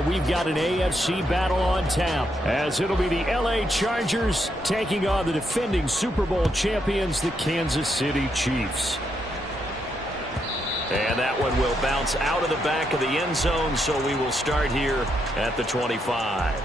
and we've got an AFC battle on tap, as it'll be the LA Chargers taking on the defending Super Bowl champions, the Kansas City Chiefs. And that one will bounce out of the back of the end zone, so we will start here at the 25.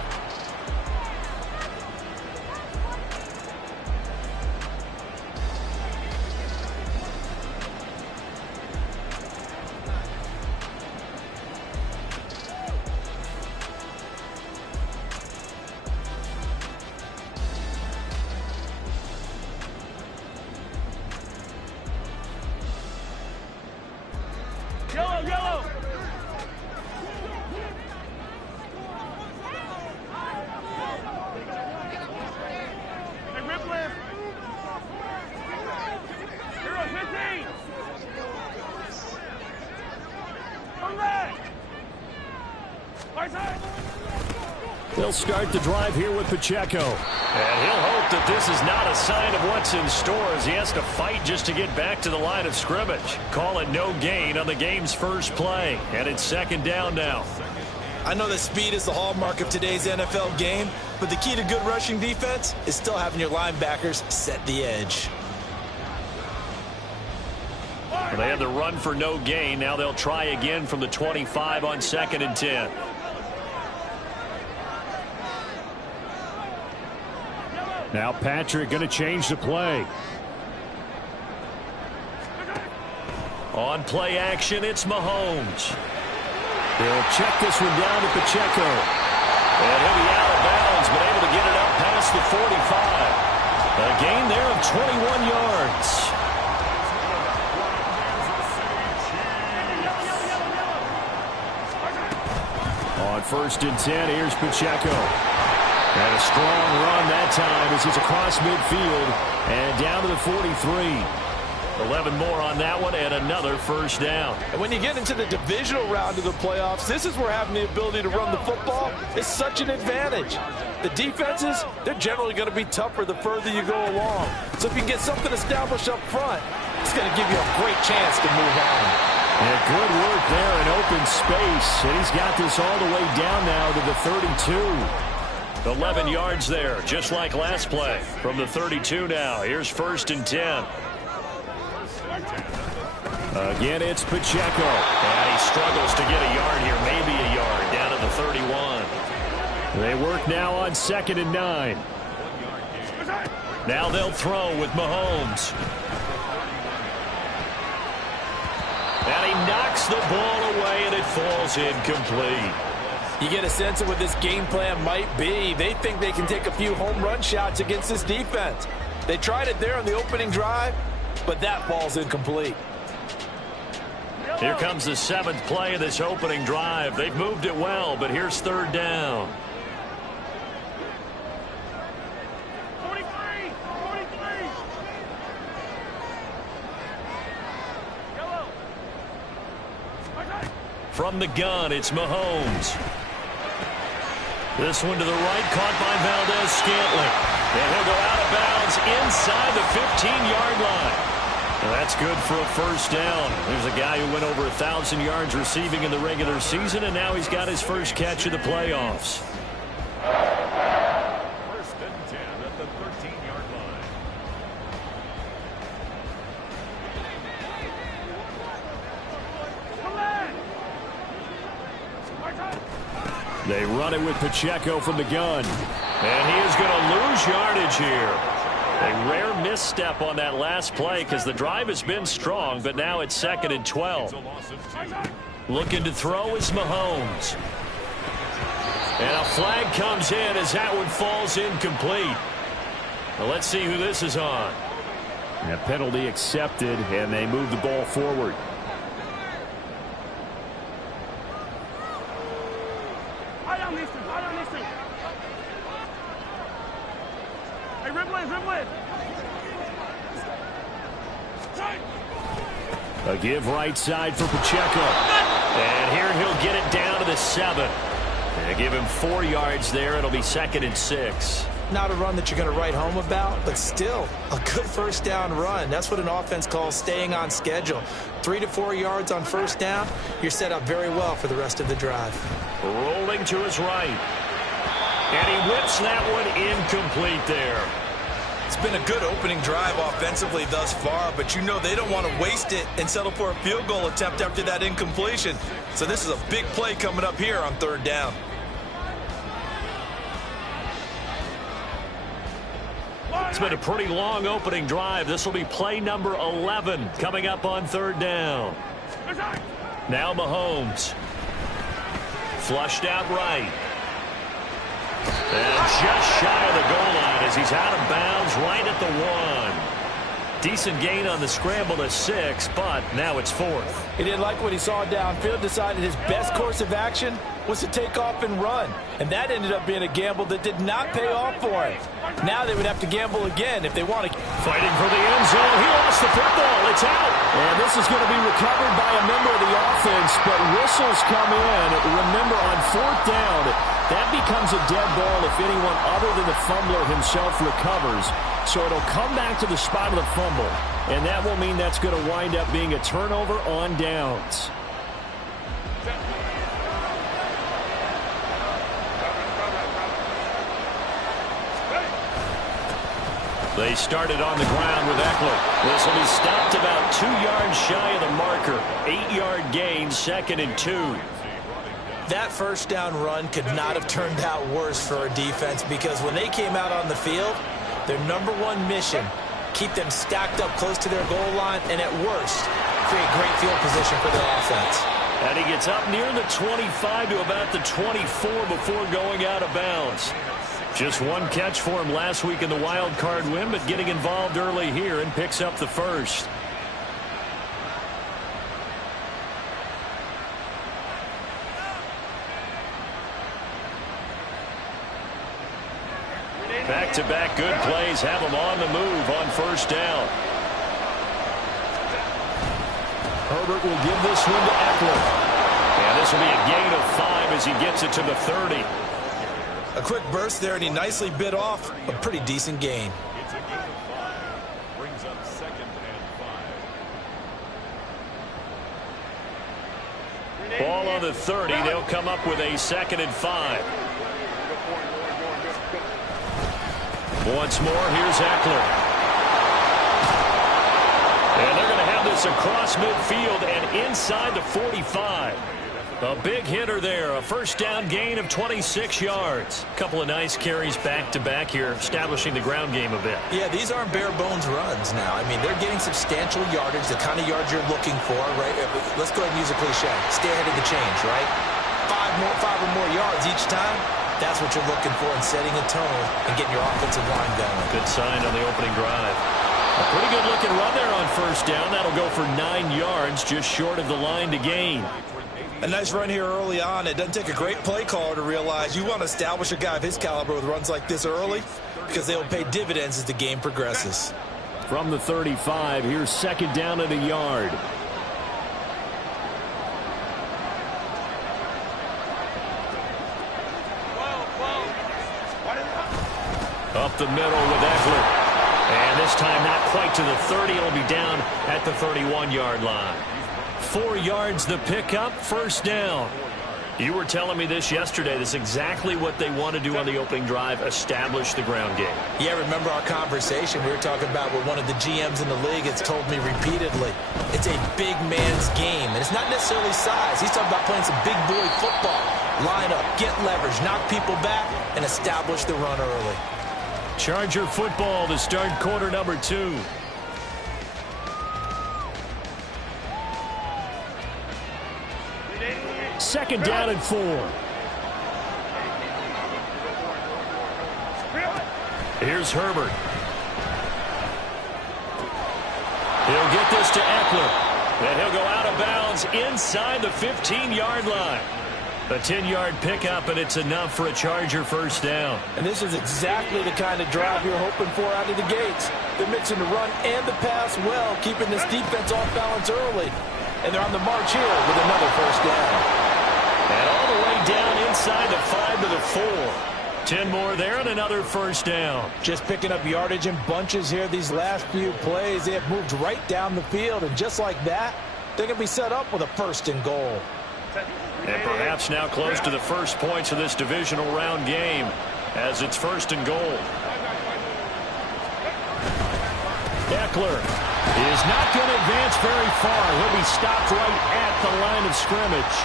They'll start the drive here with Pacheco. And he'll hope that this is not a sign of what's in store, as he has to fight just to get back to the line of scrimmage. Call it no gain on the game's first play. And it's second down now. I know that speed is the hallmark of today's NFL game, but the key to good rushing defense is still having your linebackers set the edge. They had the run for no gain. Now they'll try again from the 25 on 2nd and 10. Now Patrick going to change the play. On play action, it's Mahomes. They'll check this one down to Pacheco. And he'll be out of bounds, but able to get it up past the 45. A gain there of 21 yards. On 1st and 10, here's Pacheco. And a strong run that time as he's across midfield and down to the 43. 11 more on that one and another first down. And when you get into the divisional round of the playoffs, this is where having the ability to run the football is such an advantage. The defenses, they're generally going to be tougher the further you go along. So if you can get something established up front, it's going to give you a great chance to move on. Yeah, good work there in open space. And he's got this all the way down now to the 32. 11 yards there, just like last play. From the 32 now, here's 1st and 10. Again, it's Pacheco. And he struggles to get a yard here, maybe a yard, down to the 31. They work now on 2nd and 9. Now they'll throw with Mahomes. And he knocks the ball away, and it falls incomplete. You get a sense of what this game plan might be. They think they can take a few home run shots against this defense. They tried it there on the opening drive, but that ball's incomplete. Here comes the 7th play of this opening drive. They've moved it well, but here's 3rd down. From the gun, it's Mahomes. This one to the right, caught by Valdez-Scantling. And he'll go out of bounds inside the 15-yard line. Well, that's good for a first down. There's a guy who went over 1,000 yards receiving in the regular season, and now he's got his first catch of the playoffs. 1st and 10 at the 13-yard line. They run it with Pacheco from the gun. And he is going to lose yardage here. A rare misstep on that last play because the drive has been strong, but now it's 2nd and 12. Looking to throw is Mahomes. And a flag comes in as that one falls incomplete. Well, let's see who this is on. A penalty accepted, and they move the ball forward. A give right side for Pacheco. And here he'll get it down to the 7. And give him 4 yards there. It'll be 2nd and 6. Not a run that you're going to write home about, but still a good first down run. That's what an offense calls staying on schedule. 3 to 4 yards on first down, you're set up very well for the rest of the drive. Rolling to his right. And he whips that one incomplete there. It's been a good opening drive offensively thus far, but you know they don't want to waste it and settle for a field goal attempt after that incompletion. So this is a big play coming up here on 3rd down. It's been a pretty long opening drive. This will be play number 11 coming up on 3rd down. Now Mahomes. Flushed out right. And just shy of the goal line as he's out of bounds right at the 1. Decent gain on the scramble to 6, but now it's 4th. He didn't like what he saw downfield, decided his best course of action was to take off and run. And that ended up being a gamble that did not pay off for him. Now they would have to gamble again if they want to. Fighting for the end zone. He lost the football. It's out. And this is going to be recovered by a member of the offense, but whistles come in. Remember, on 4th down, that becomes a dead ball if anyone other than the fumbler himself recovers. So it'll come back to the spot of the fumble, and that will mean that's going to wind up being a turnover on downs. They started on the ground with Eckler. This will be stopped about 2 yards shy of the marker. 8-yard gain, 2nd and 2. That first down run could not have turned out worse for a defense, because when they came out on the field, their #1 mission, keep them stacked up close to their goal line, and at worst, create great field position for their offense. And he gets up near the 25 to about the 24 before going out of bounds. Just one catch for him last week in the wild card win, but getting involved early here and picks up the first. Back-to-back good plays have him on the move on 1st down. Herbert will give this one to Eckler. And this will be a gain of 5 as he gets it to the 30. A quick burst there, and he nicely bit off a pretty decent gain. It's a gain of 5. Brings up 2nd and 5. Ball on the 30. They'll come up with a 2nd and 5. Once more, here's Eckler. And they're going to have this across midfield and inside the 45. A big hitter there. A 1st down gain of 26 yards. A couple of nice carries back-to-back here, establishing the ground game a bit. Yeah, these aren't bare-bones runs now. I mean, they're getting substantial yardage, the kind of yards you're looking for, right? Let's go ahead and use a cliche. Stay ahead of the change, right? 5 or more yards each time. That's what you're looking for in setting a tone and getting your offensive line going. Good sign on the opening drive. A pretty good-looking run there on 1st down. That'll go for 9 yards, just short of the line to gain. A nice run here early on. It doesn't take a great play caller to realize you want to establish a guy of his caliber with runs like this early, because they'll pay dividends as the game progresses. From the 35, here's 2nd down and a yard. Up the middle with Eckler. And this time not quite to the 30. It'll be down at the 31-yard line. 4 yards the pickup, 1st down. You were telling me this yesterday. This is exactly what they want to do on the opening drive, establish the ground game. Yeah, remember our conversation we were talking about what one of the GMs in the league has told me repeatedly. It's a big man's game, and it's not necessarily size. He's talking about playing some big boy football. Line up, get leverage, knock people back, and establish the run early. Charger football to start quarter number 2. Second down and 4. Here's Herbert. He'll get this to Eckler. And he'll go out of bounds inside the 15-yard line. A 10-yard pickup, and it's enough for a Charger 1st down. And this is exactly the kind of drive you're hoping for out of the gates. They're mixing the run and the pass well, keeping this defense off balance early. And they're on the march here with another 1st down. And all the way down inside the 5 to the 4. 10 more there and another 1st down. Just picking up yardage in bunches here these last few plays. They have moved right down the field, and just like that, they're going to be set up with a 1st and goal. And perhaps now close to the first points of this divisional round game as it's 1st and goal. Eckler is not going to advance very far. He'll be stopped right at the line of scrimmage.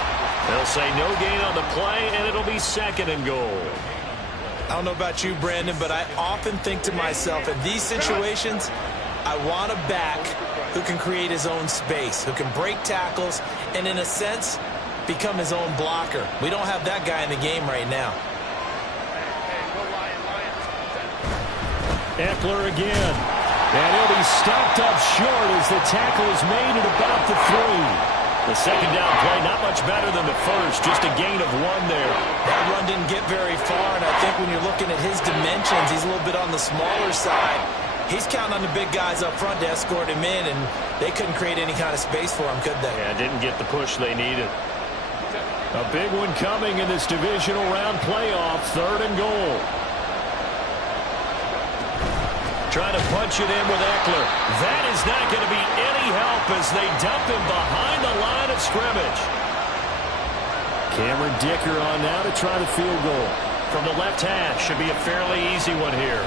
They'll say no gain on the play, and it'll be 2nd and goal. I don't know about you, Brandon, but I often think to myself, in these situations, I want a back who can create his own space, who can break tackles, and in a sense, become his own blocker. We don't have that guy in the game right now. Eckler again. And he'll be stopped up short as the tackle is made at about the 3. The 2nd down play, not much better than the first, just a gain of 1 there. That run didn't get very far, and I think when you're looking at his dimensions, he's a little bit on the smaller side. He's counting on the big guys up front to escort him in, and they couldn't create any kind of space for him, could they? Yeah, didn't get the push they needed. A big one coming in this divisional round playoff, 3rd and goal. Trying to punch it in with Eckler. That is not going to be any help as they dump him behind the line of scrimmage. Cameron Dicker on now to try the field goal. From the left hash, should be a fairly easy one here.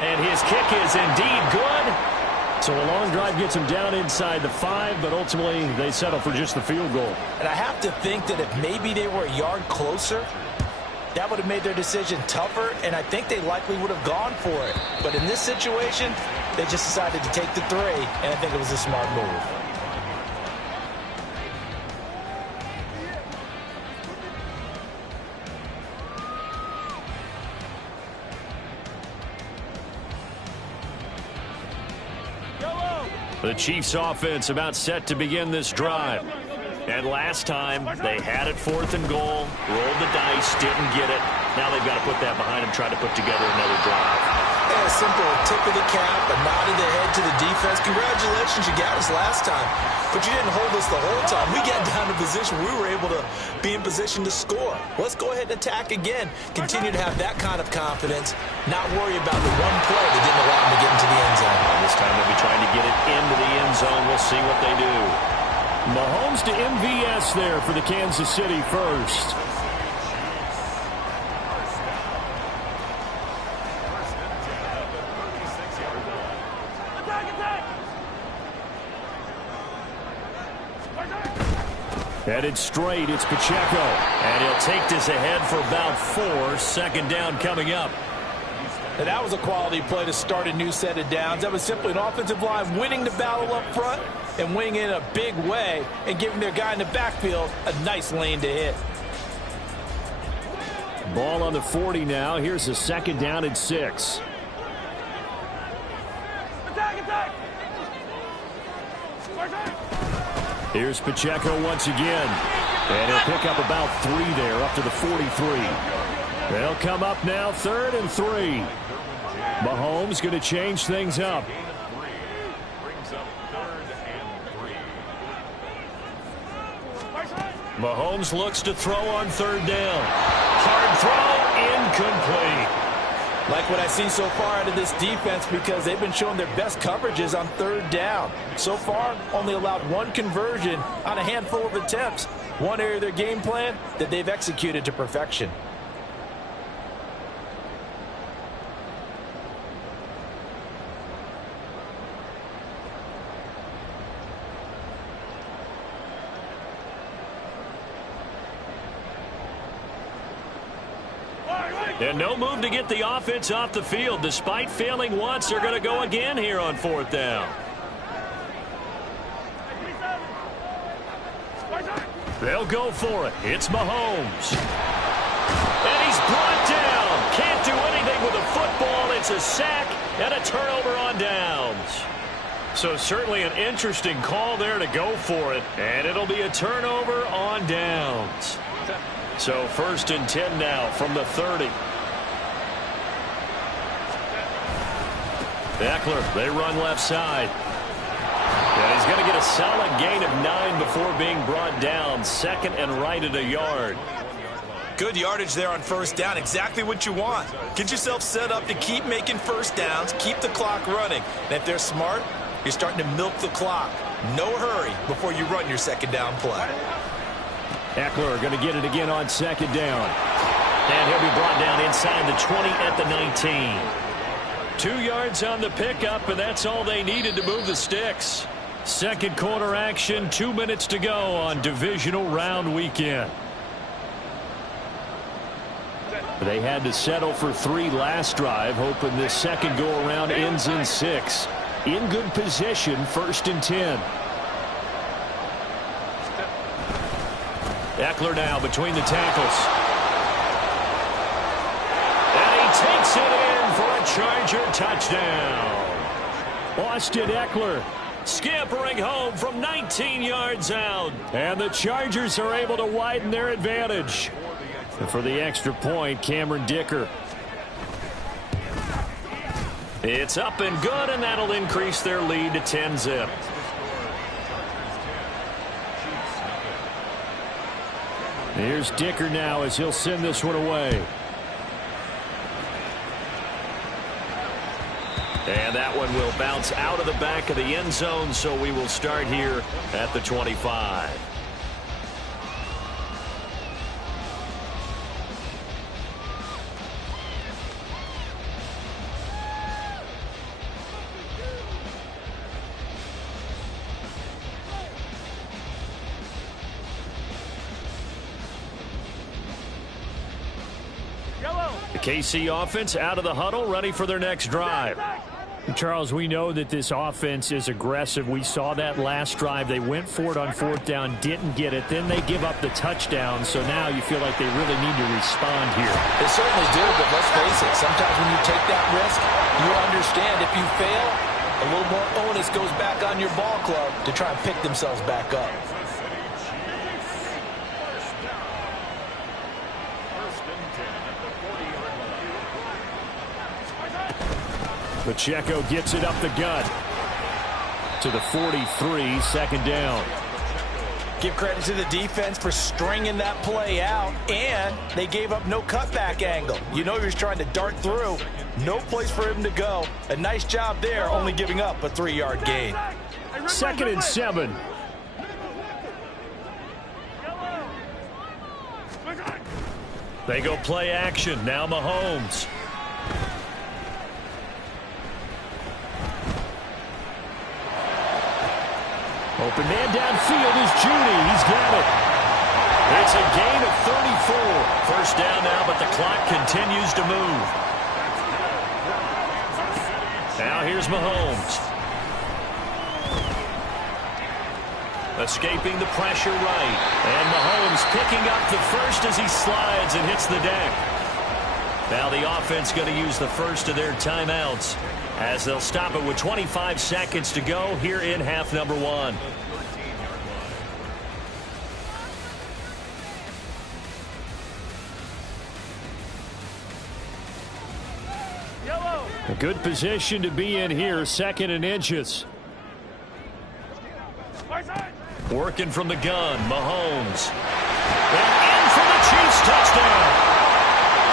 And his kick is indeed good. So a long drive gets him down inside the 5, but ultimately they settle for just the field goal. And I have to think that if maybe they were a yard closer, that would have made their decision tougher, and I think they likely would have gone for it. But in this situation, they just decided to take the 3, and I think it was a smart move. The Chiefs offense about set to begin this drive. And last time, they had it 4th and goal, rolled the dice, didn't get it. Now they've got to put that behind them, try to put together another drive. Yeah, a simple tip of the cap, a nod of the head to the defense. Congratulations, you got us last time. But you didn't hold us the whole time. We got down to position. We were able to be in position to score. Let's go ahead and attack again. Continue to have that kind of confidence, not worry about the one play that didn't allow them to get into the end zone. And this time they'll be trying to get it into the end zone. We'll see what they do. Mahomes to MVS there for the Kansas City first. Headed straight, it's Pacheco. And he'll take this ahead for about 4. 2nd down coming up. And that was a quality play to start a new set of downs. That was simply an offensive line winning the battle up front and winning in a big way and giving their guy in the backfield a nice lane to hit. Ball on the 40 now. Here's a 2nd down and 6. Here's Pacheco once again. And he'll pick up about 3 there, up to the 43. They'll come up now 3rd and 3. Mahomes going to change things up. Mahomes looks to throw on 3rd down. Hard throw, incomplete. Like what I've seen so far out of this defense, because they've been showing their best coverages on 3rd down. So far, only allowed 1 conversion on a handful of attempts. One area of their game plan that they've executed to perfection. And no move to get the offense off the field. Despite failing once, they're going to go again here on 4th down. They'll go for it. It's Mahomes. And he's brought down. Can't do anything with the football. It's a sack and a turnover on downs. So certainly an interesting call there to go for it. And it'll be a turnover on downs. So 1st and 10 now from the 30. Eckler, they run left side. And he's going to get a solid gain of 9 before being brought down. 2nd and right at a yard. Good yardage there on 1st down. Exactly what you want. Get yourself set up to keep making 1st downs, keep the clock running. And if they're smart, you're starting to milk the clock. No hurry before you run your 2nd down play. Eckler going to get it again on second down. And he'll be brought down inside the 20 at the 19. 2 yards on the pickup, and that's all they needed to move the sticks. Second quarter action, 2 minutes to go on divisional round weekend. They had to settle for 3 last drive, hoping this second go-around ends in 6. In good position, 1st and 10. Eckler now between the tackles. And he takes it in for a Charger touchdown. Austin Eckler scampering home from 19 yards out. And the Chargers are able to widen their advantage. And for the extra point, Cameron Dicker. It's up and good, and that'll increase their lead to 10-zip. Here's Dicker now as he'll send this one away. And that one will bounce out of the back of the end zone, so we will start here at the 25. The KC offense out of the huddle, ready for their next drive. Charles, we know that this offense is aggressive. We saw that last drive. They went for it on 4th down, didn't get it. Then they give up the touchdown. So now you feel like they really need to respond here. They certainly do, but let's face it. Sometimes when you take that risk, you understand if you fail, a little more onus goes back on your ball club to try and pick themselves back up. Pacheco gets it up the gut to the 43, 2nd down. Give credit to the defense for stringing that play out, and they gave up no cutback angle. You know he was trying to dart through. No place for him to go. A nice job there, only giving up a 3-yard gain. 2nd and 7. They go play action. Now Mahomes. Open man downfield is Judy. He's got it. It's a gain of 34. 1st down now, but the clock continues to move. Now here's Mahomes. Escaping the pressure right. And Mahomes picking up the first as he slides and hits the deck. Now the offense going to use the first of their timeouts as they'll stop it with 25 seconds to go here in half number 1. A good position to be in here, 2nd and inches. Working from the gun, Mahomes. And in for the Chiefs touchdown.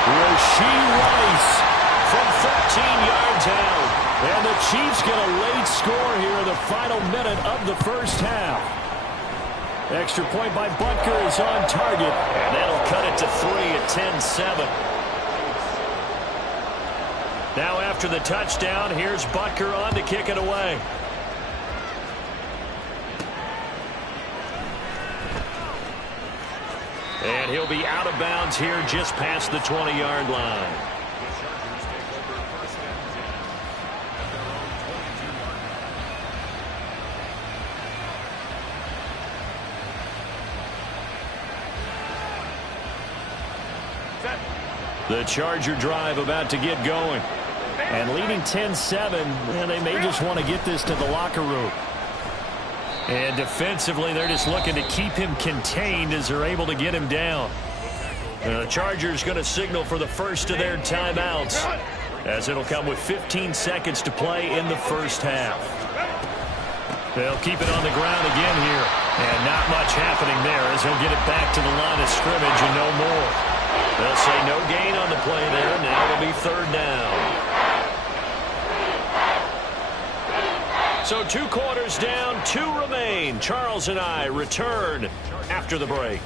Rashee Rice from 13 yards out. And the Chiefs get a late score here in the final minute of the 1st half. Extra point by Butker is on target. And that'll cut it to 3 at 10-7. Now after the touchdown, here's Butker on to kick it away. And he'll be out of bounds here just past the 20-yard line. The Charger drive about to get going. And leading 10-7, and they may just want to get this to the locker room. And defensively, they're just looking to keep him contained as they're able to get him down. The Chargers going to signal for the first of their timeouts, as it'll come with 15 seconds to play in the 1st half. They'll keep it on the ground again here. And not much happening there as he'll get it back to the line of scrimmage and no more. They'll say no gain on the play there. Now it'll be 3rd down. So 2 quarters down, 2 remain. Charles and I return after the break.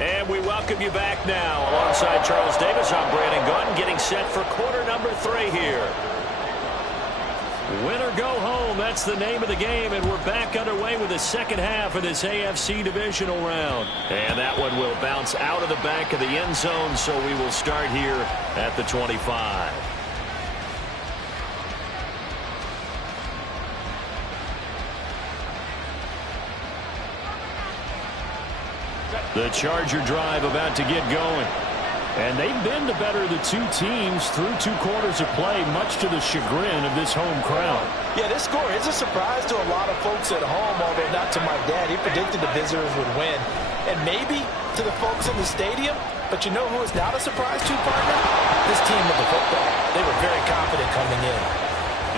And we welcome you back now. Alongside Charles Davis, I'm Brandon Gunn, getting set for quarter number 3 here. Win or go home, that's the name of the game, and we're back underway with the second half of this AFC divisional round. And that one will bounce out of the back of the end zone, so we will start here at the 25. The Charger drive about to get going. And they've been the better of the two teams through 2 quarters of play, much to the chagrin of this home crowd. Yeah, this score is a surprise to a lot of folks at home, although not to my dad. He predicted the visitors would win. And maybe to the folks in the stadium, but you know who is not a surprise to, partner? This team with the football. They were very confident coming in.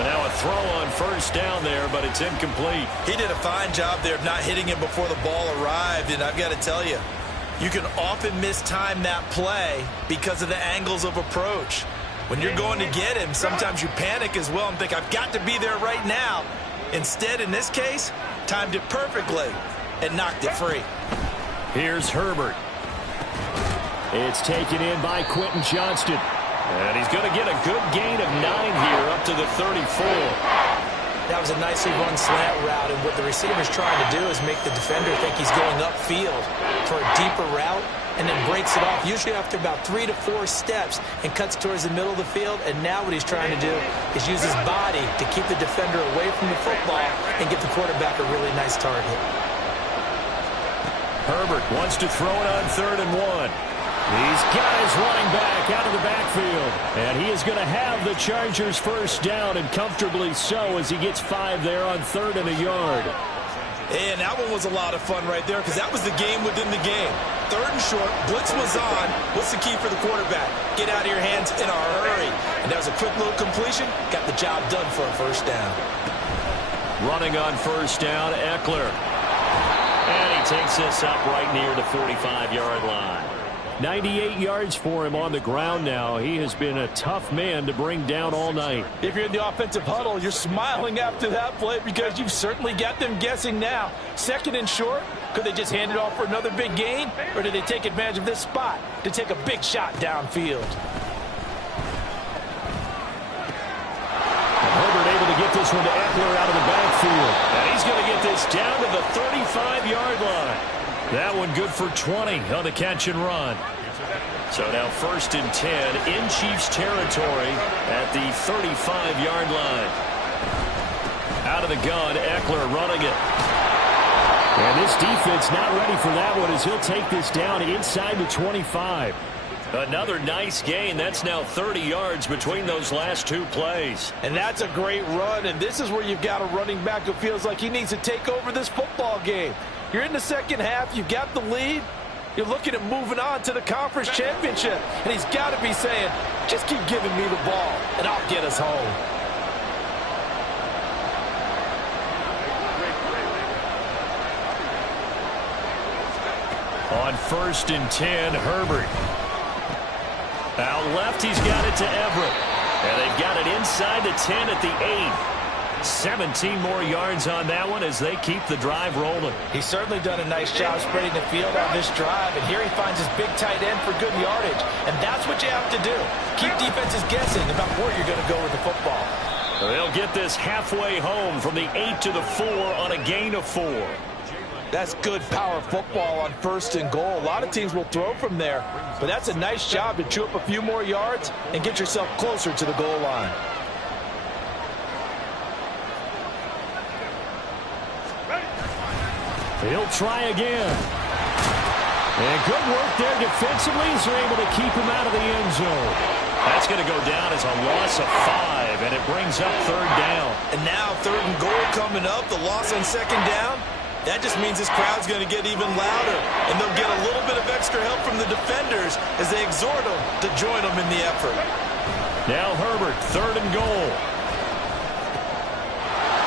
And now a throw on first down there, but it's incomplete. He did a fine job there of not hitting him before the ball arrived, and I've got to tell you, you can often mistime that play because of the angles of approach. When you're going to get him, sometimes you panic as well and think, I've got to be there right now. Instead, in this case, timed it perfectly and knocked it free. Here's Herbert. It's taken in by Quentin Johnston. And he's going to get a good gain of 9 here up to the 34. That was a nicely run slant route, and what the receiver's trying to do is make the defender think he's going upfield for a deeper route and then breaks it off, usually after about 3 to 4 steps, and cuts towards the middle of the field. And now what he's trying to do is use his body to keep the defender away from the football and get the quarterback a really nice target. Herbert wants to throw it on 3rd and 1. These guys running back out of the backfield. And he is going to have the Chargers first down, and comfortably so, as he gets 5 there on 3rd and a yard. And that one was a lot of fun right there, because that was the game within the game. 3rd and short, blitz was on. What's the key for the quarterback? Get out of your hands in a hurry. And that was a quick little completion. Got the job done for a first down. Running on first down, Eckler. And he takes this up right near the 45-yard line. 98 yards for him on the ground now. He has been a tough man to bring down all night. If you're in the offensive huddle, you're smiling after that play because you've certainly got them guessing now. 2nd and short, could they just hand it off for another big gain? Or did they take advantage of this spot to take a big shot downfield? And Herbert able to get this one to Eckler out of the backfield. And he's going to get this down to the 35-yard line. That one good for 20 on the catch and run. So now 1st and 10 in Chiefs territory at the 35-yard line. Out of the gun, Eckler running it. And this defense not ready for that one, as he'll take this down inside the 25. Another nice gain. That's now 30 yards between those last 2 plays. And that's a great run, and this is where you've got a running back who feels like he needs to take over this football game. You're in the second half. You've got the lead. You're looking at moving on to the conference championship. And he's got to be saying, just keep giving me the ball, and I'll get us home. On 1st and 10, Herbert. Out left, he's got it to Everett. And they've got it inside the 10 at the 8. 17 more yards on that one as they keep the drive rolling. He's certainly done a nice job spreading the field on this drive, and here he finds his big tight end for good yardage. And that's what you have to do. Keep defenses guessing about where you're going to go with the football. They'll get this halfway home from the 8 to the 4 on a gain of 4. That's good power football on 1st and goal. A lot of teams will throw from there, but that's a nice job to chew up a few more yards and get yourself closer to the goal line. He'll try again. And good work there defensively as they're able to keep him out of the end zone. That's going to go down as a loss of 5, and it brings up 3rd down. And now 3rd and goal coming up, the loss on 2nd down. That just means this crowd's going to get even louder, and they'll get a little bit of extra help from the defenders as they exhort them to join them in the effort. Now Herbert, 3rd and goal.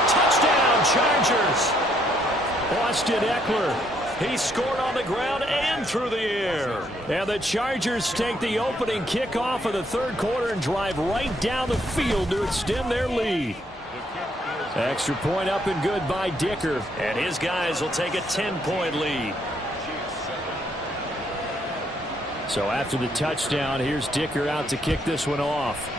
Touchdown, Chargers. Austin Eckler. He scored on the ground and through the air. And the Chargers take the opening kickoff of the 3rd quarter and drive right down the field to extend their lead. Extra point up and good by Dicker. And his guys will take a 10-point lead. So after the touchdown, here's Dicker out to kick this one off.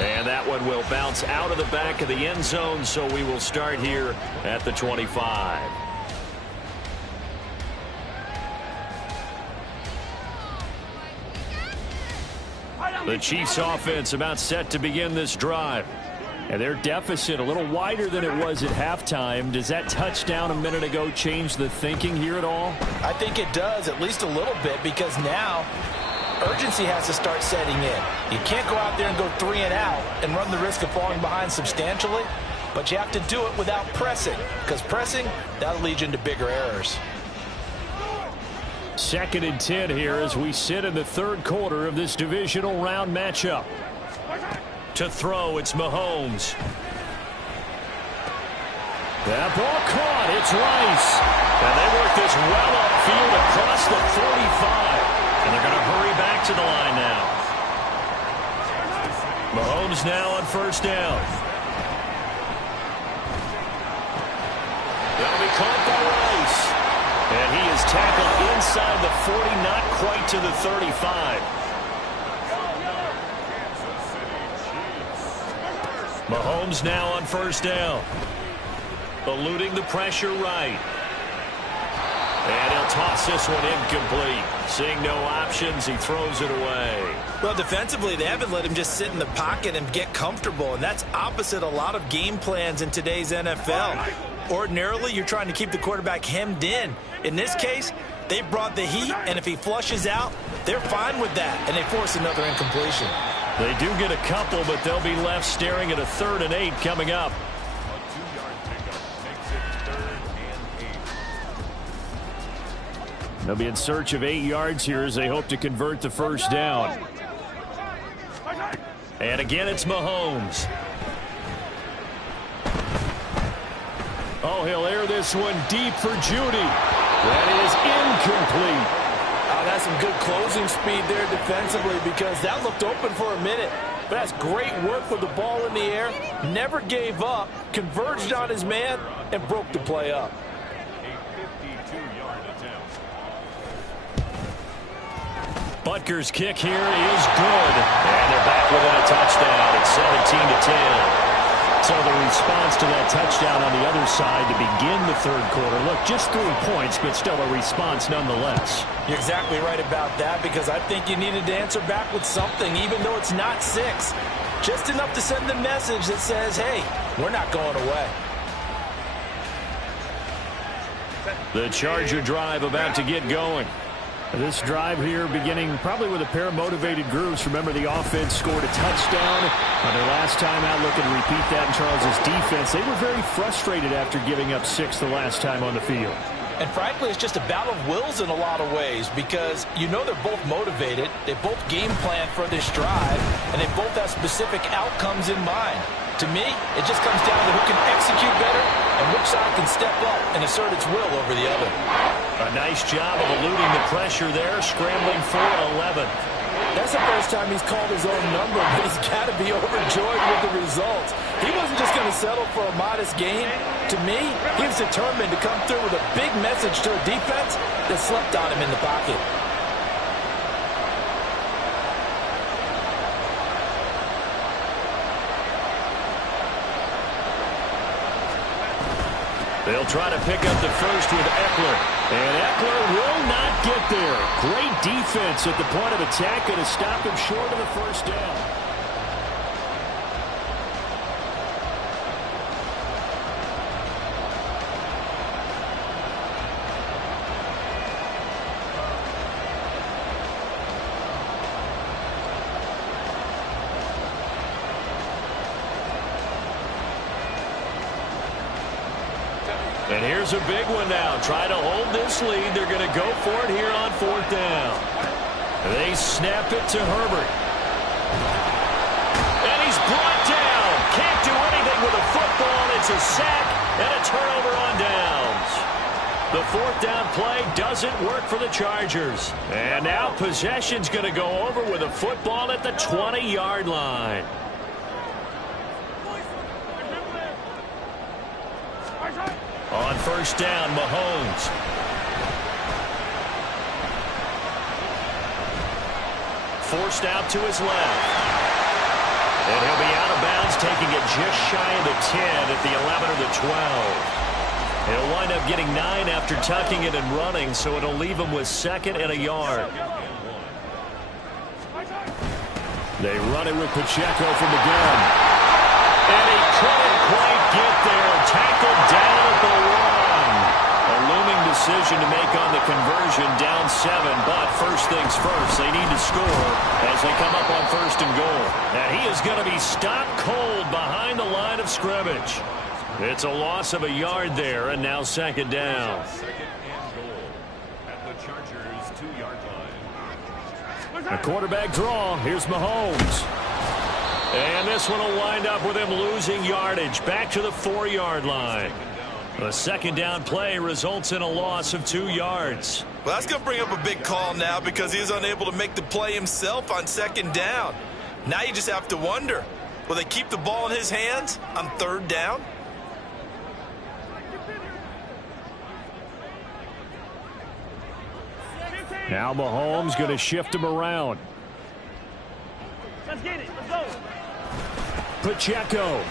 And that one will bounce out of the back of the end zone, so we will start here at the 25. The Chiefs offense about set to begin this drive. And their deficit a little wider than it was at halftime. Does that touchdown a minute ago change the thinking here at all? I think it does, at least a little bit, because now urgency has to start setting in. You can't go out there and go 3 and out and run the risk of falling behind substantially, but you have to do it without pressing, because pressing, that'll lead you into bigger errors. 2nd and 10 here as we sit in the 3rd quarter of this divisional round matchup. To throw, it's Mahomes. That ball caught. It's Rice. And they work this well upfield across the 45. And they're going to hurry back to the line now. Mahomes now on 1st down. That'll be caught by Rice. And he is tackled inside the 40, not quite to the 35. Mahomes now on 1st down. Eluding the pressure right. And he'll toss this one incomplete. Seeing no options, he throws it away. Well, defensively, they haven't let him just sit in the pocket and get comfortable, and that's opposite a lot of game plans in today's NFL. Ordinarily, you're trying to keep the quarterback hemmed in. In this case, they brought the heat, and if he flushes out, they're fine with that, and they force another incompletion. They do get a couple, but they'll be left staring at a 3rd and 8 coming up. A 2-yard pickup makes it 3rd and 8. They'll be in search of 8 yards here as they hope to convert the 1st down. And again, it's Mahomes. Oh, he'll air this one deep for Judy. That is incomplete. That's some good closing speed there defensively, because that looked open for a minute. But that's great work with the ball in the air. Never gave up, converged on his man, and broke the play up. A 52-yard attempt. Butker's kick here is good. And they're back within a touchdown. It's 17-10. So the response to that touchdown on the other side to begin the 3rd quarter. Look, just 3 points, but still a response nonetheless. You're exactly right about that, because I think you needed to answer back with something, even though it's not 6. Just enough to send the message that says, hey, we're not going away. The Charger drive about to get going. This drive here beginning probably with a pair of motivated groups. Remember, the offense scored a touchdown on their last time out. Looking to repeat that in Charles's defense. They were very frustrated after giving up 6 the last time on the field. And frankly, it's just a battle of wills in a lot of ways, because you know they're both motivated, they both game plan for this drive, and they both have specific outcomes in mind. To me, it just comes down to who can execute better and which side can step up and assert its will over the other. A nice job of eluding the pressure there, scrambling for 11. That's the first time he's called his own number, but he's got to be overjoyed with the results. He wasn't just going to settle for a modest gain. To me, he was determined to come through with a big message to a defense that slept on him in the pocket. They'll try to pick up the first with Eckler. And Eckler will not get there. Great defense at the point of attack, going to stop him short of the 1st down. And here's a big one now. Try to hold this lead. They're going to go for it here on 4th down. They snap it to Herbert. And he's brought down. Can't do anything with a football. It's a sack and a turnover on downs. The 4th down play doesn't work for the Chargers. And now possession's going to go over with a football at the 20-yard line. On 1st down, Mahomes. forced out to his left. And he'll be out of bounds, taking it just shy of the 10 at the 11 or the 12. He'll wind up getting 9 after tucking it and running, so it'll leave him with 2nd and a yard. They run it with Pacheco from the gun. And he couldn't quite get there. Tackled down at the 1. A looming decision to make on the conversion, down 7. But first things first, they need to score as they come up on 1st and goal. And he is going to be stopped cold behind the line of scrimmage. It's a loss of a yard there, and now 2nd down. 2nd and goal at the Chargers' 2-yard line. A quarterback draw. Here's Mahomes. And this one will wind up with him losing yardage back to the 4-yard line. A 2nd down play results in a loss of 2 yards. Well, that's going to bring up a big call now because he was unable to make the play himself on 2nd down. Now you just have to wonder, will they keep the ball in his hands on 3rd down? Now Mahomes going to shift him around. Let's get it. Let's go. Pacheco.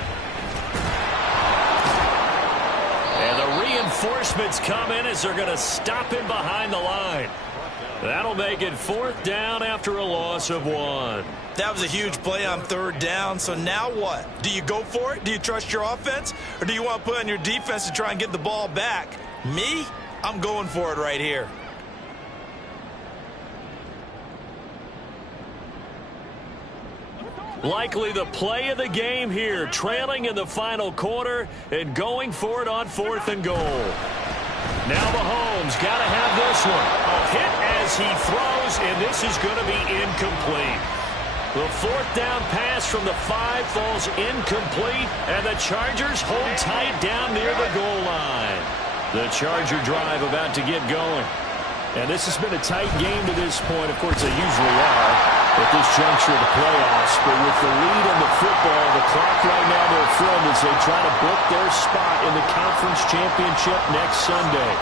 And the reinforcements come in as they're going to stop him behind the line. That'll make it 4th down after a loss of 1. That was a huge play on 3rd down, so now what? Do you go for it? Do you trust your offense? Or do you want to put on your defense to try and get the ball back? Me? I'm going for it right here. Likely the play of the game here, trailing in the final quarter and going for it on 4th and goal. Now Mahomes got to have this one. A hit as he throws, and this is going to be incomplete. The 4th down pass from the 5 falls incomplete, and the Chargers hold tight down near the goal line. The Charger drive about to get going. And this has been a tight game to this point. Of course, they usually are at this juncture of the playoffs. But with the lead in the football, the clock right now their friend as they try to book their spot in the conference championship next Sunday.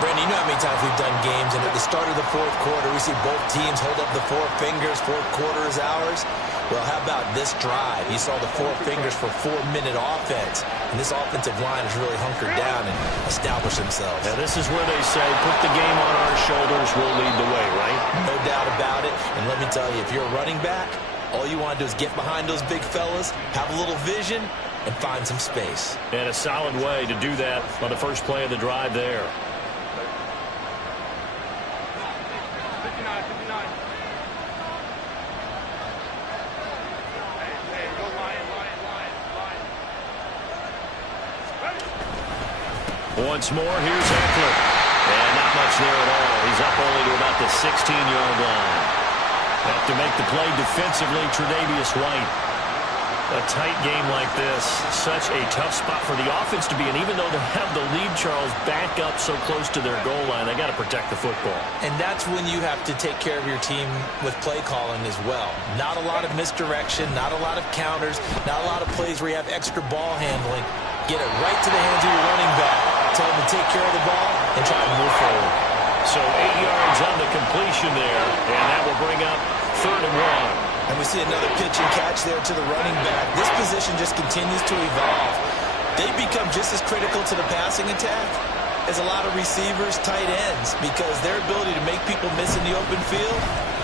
Brandon, you know how many times we've done games, and at the start of the 4th quarter, we see both teams hold up the 4 fingers, 4th quarter is ours. Well, how about this drive? You saw the 4 fingers for 4-minute offense, and this offensive line has really hunkered down and established themselves. Now, this is where they say, put the game on our shoulders, we'll lead the way, right? No doubt about it, and let me tell you, if you're a running back, all you want to do is get behind those big fellas, have a little vision, and find some space. And a solid way to do that on the first play of the drive there. 59, 59. Hey, go line. Once more, here's Eckler. And not much there at all. He's up only to about the 16-yard line. Have to make the play defensively, Tre'Davious White. A tight game like this, such a tough spot for the offense to be in. Even though they have the lead, Charles, back up so close to their goal line, they got to protect the football. And that's when you have to take care of your team with play calling as well. Not a lot of misdirection, not a lot of counters, not a lot of plays where you have extra ball handling. Get it right to the hands of your running back. Tell them to take care of the ball and try to move forward. So 8 yards on the completion there, and that will bring up 3rd and 1. And we see another pitch and catch there to the running back. This position just continues to evolve. They become just as critical to the passing attack as a lot of receivers, tight ends, because their ability to make people miss in the open field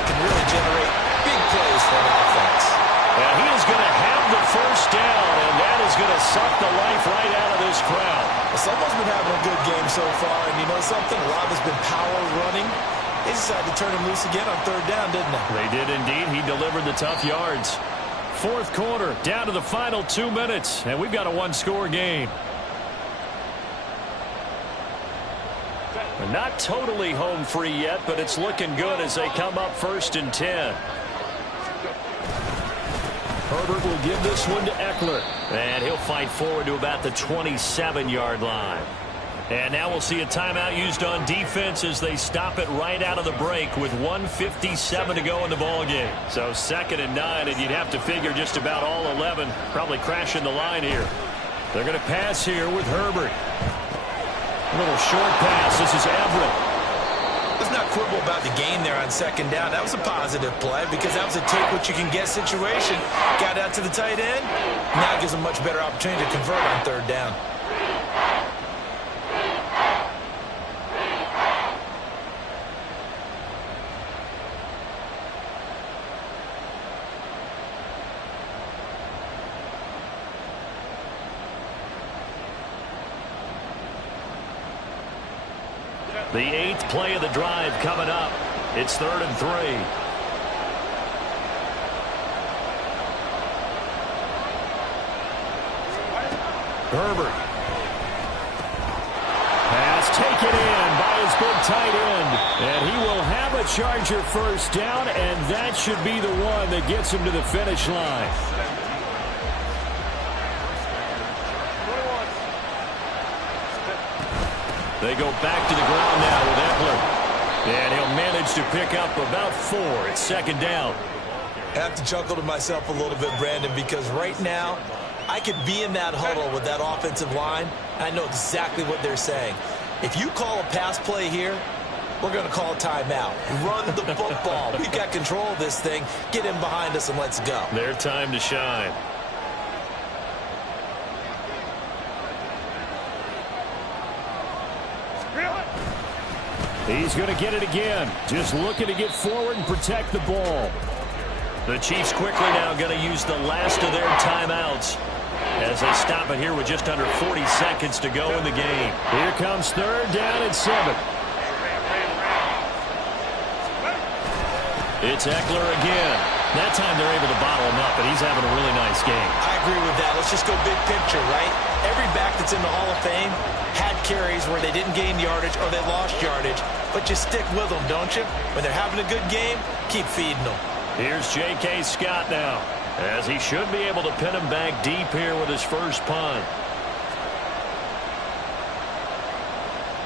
can really generate big plays for an offense. And he is going to have the 1st down, and that is going to suck the life right out of this crowd. Well, someone's been having a good game so far, and you know something? A lot has been power running. They decided to turn him loose again on 3rd down, didn't they? They did indeed. He delivered the tough yards. 4th quarter, down to the final 2 minutes, and we've got a 1-score game. Not totally home free yet, but it's looking good as they come up 1st and 10. Herbert will give this one to Eckler. And he'll fight forward to about the 27-yard line. And now we'll see a timeout used on defense as they stop it right out of the break with 1:57 to go in the ballgame. So 2nd and 9, and you'd have to figure just about all 11 probably crashing the line here. They're going to pass here with Herbert. A little short pass. This is Everett. Let's not quibble about the game there on second down. That was a positive play because that was a take-what-you-can-get situation. Got out to the tight end. Now gives a much better opportunity to convert on third down. The 8th play of the drive coming up. It's 3rd and 3. Herbert. Pass taken in by his big tight end. And he will have a Charger first down, and that should be the one that gets him to the finish line. They go back to the ground now with Eckler. And he'll manage to pick up about 4. It's second down. I have to chuckle to myself a little bit, Brandon, because right now I could be in that huddle with that offensive line. I know exactly what they're saying. If you call a pass play here, we're going to call a timeout. Run the football. We've got control of this thing. Get in behind us and let's go. Their time to shine. He's going to get it again. Just looking to get forward and protect the ball. The Chiefs quickly now going to use the last of their timeouts as they stop it here with just under 40 seconds to go in the game. Here comes 3rd down and 7. It's Eckler again. That time they're able to bottle him up, and he's having a really nice game. I agree with that. Let's just go big picture, right? Every back that's in the Hall of Fame had carries where they didn't gain yardage or they lost yardage, but you stick with them, don't you? When they're having a good game, keep feeding them. Here's J.K. Scott now, as he should be able to pin him back deep here with his first punt.